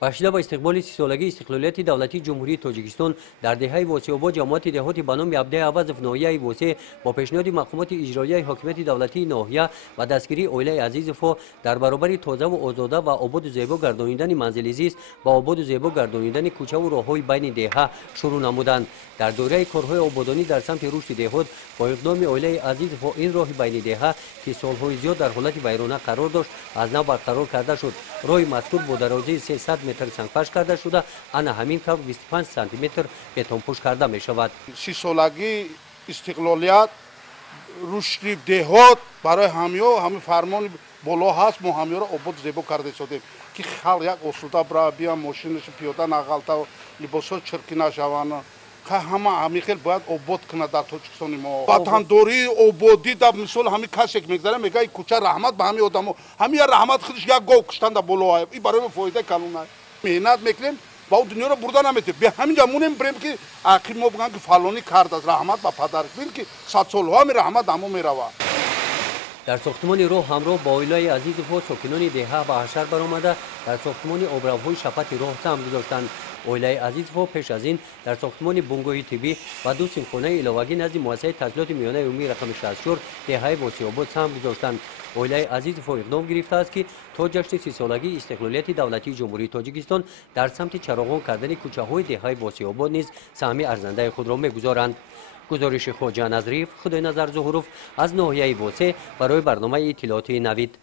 پاشیده با استقبال 30 سالگی استقلالیت دولتی جمهوری تاجیکستان در دهه واسیابا جماعت دهاتی به نام عبده عوض ناحیه واسه با پیشنهاد مقامات اجرایی حاکمیت دولتی ناحیه و دستگیری اویله عزیز فو در برابر تازه و آزاده و آباد و زیبا گردانیدن منزل زیست و آباد و زیبا گردانیدن کوچه و راههای بین دهه شروع نمودند. در دوره کارهای آبادانی در سمت رشد دهات با اقدام اویله عزیز فو این راه بین دهه که سالهای زیاد در حالت ویرانه قرار داشت از نو برقرار کرده شد. راه مذکور با درازی 300 متر سنگفرش کرده شده، آن همین که 25 سانتی متر بتون پوش کرده می شود. 30 سالگی استقلالیت رشد دهات برای همه فرمان بالا هست. ما همه را آباد زیبا کرده شدیم که خلق یک آسوده برای بیان ماشینش پیاده نغلطه و لباسا چرکی نشوند. همه خیلی باید آباد کنه در تاجیکستان ما. وطنداری آبادی در مثال همه کسی که میگذره میگه این کوچه رحمت به همه آدم ها. همه رحمت خودش یک گاو کشتن در بالا های. این برای ما فایده کلون است. مهنت میکنیم با دنیا رو برده نمیتیم. به همینجا مونیم بریم که آخر ما بگن که فلانی کرد از رحمت با پدر بیل که 100 سالها می رحمت همو میروه. در ساختمان راه همراه با اویلای عزیز فو ساکنان دهه به حشر برآمده در ساختمان آبروهای شفت راه سهم گذاشتند. اویلای عزیز فو پیش از این در ساختمان بنگاهی طبی و دو سیمخانه علاوگی نزد مؤسسه تسهیلات میانه عمومی رقم 64 دهه واسیاباد سهم گذاشتند. اویلای عزیز فو اقدام گرفته است که تا جشن 30 سالگی استقلالیت دولتی جمهوری تاجیکستان در سمت چراغان کردن کوچه های دهه واسیاباد نیز سهم ارزنده خود را میگذارند. گزارش خواجه نظریف خدای نظر ظهوروف از ناحیه واسه برای برنامه اطلاعاتی نوید.